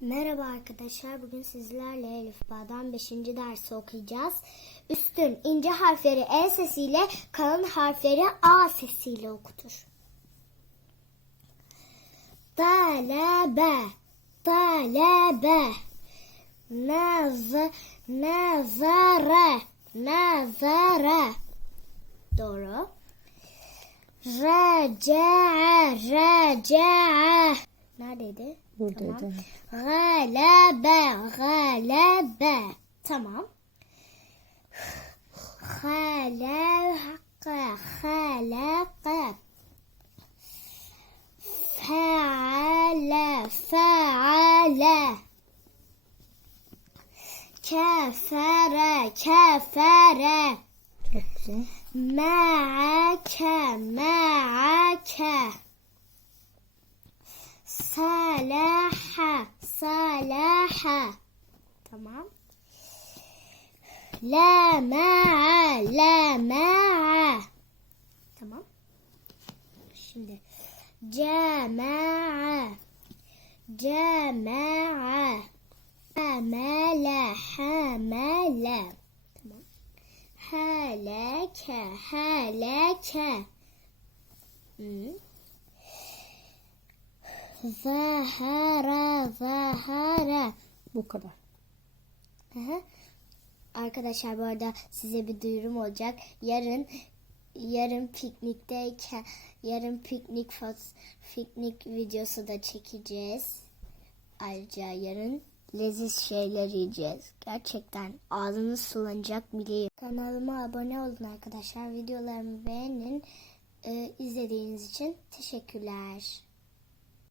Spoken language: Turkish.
Merhaba arkadaşlar. Bugün sizlerle Elif Bağ'dan 5. dersi okuyacağız. Üstün ince harfleri E sesiyle, kalın harfleri A sesiyle okutur. Talebe, talebe, naz, nazare, nazare. Doğru. Raca'a, raca'a. Neredeydi? Buradaydı. Galebe, galebe. Tamam. Halaka, halaka. Feale, feale. Kefere, kefere. Çok güzel. Ma'ake, ma'ake. صلاحة صلاحة. تمام. لا ماعة لا ماعة. تمام. şimdi جماعة جماعة حمل حمل هلك هلك Zahara, zahara. Bu kadar. Aha. Arkadaşlar bu arada size bir duyurum olacak. Yarın yarın piknikteyken yarın piknik fos- piknik videosu da çekeceğiz. Ayrıca yarın leziz şeyler yiyeceğiz. Gerçekten ağzınız sulanacak bileyim. Kanalıma abone olun arkadaşlar. Videolarımı beğenin. Ee, izlediğiniz için teşekkürler.